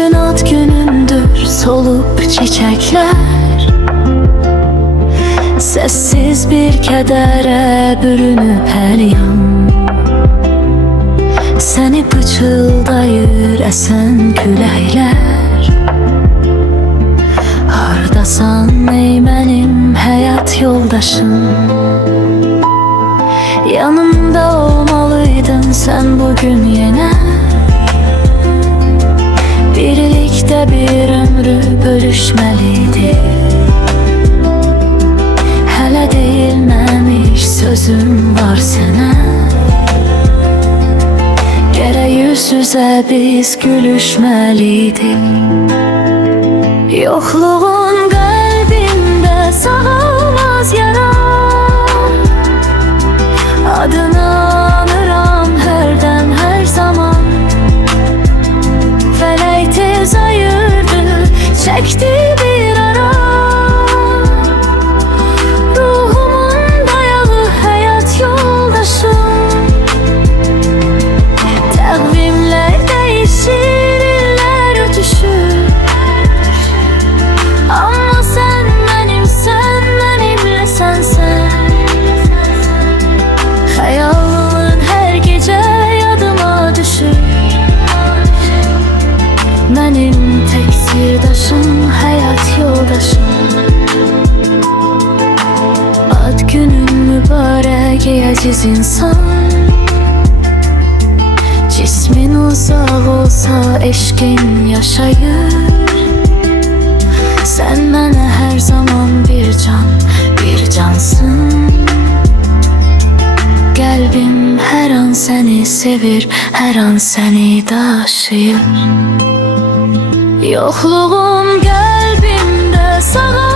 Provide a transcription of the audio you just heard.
Bugün ad günündür, solup çiçekler. Sessiz bir kədərə bürünüp hər yan. Səni pıçıldayır əsən küləklər. Hardasan ey mənim həyat yoldaşım? Yanımda olmalıydın sən bugün yenə. Birlikdə bir ömrü bölüşməliydi. Hələ deyilməmiş sözüm var sənə. Gərək yüz-üzə biz gülüşməliydik. Yoxluğun qəlbimdə sağalmaz yara. Adını anıram hərdən hər zaman. Fələk tez ayırdı, çəkdi bir ara. Ruhumun dayağı həyat yoldaşım. Təqvimlər dəyişir, illər ötüşür. Amma sən mənimsən, mənimlə sənsən. Xəyalın hər gecə yadıma düşür. Mənim tək sirdaşım, həyat yoldaşım. Ad günün mübarək ey əziz insan. Cismin uzaq olsa eşqin yaşayır. Sən mənə hər zaman bir cansın. Qəlbim hər an səni sevir, hər an səni daşıyır. Yoxluğun qəlbimdə sağal.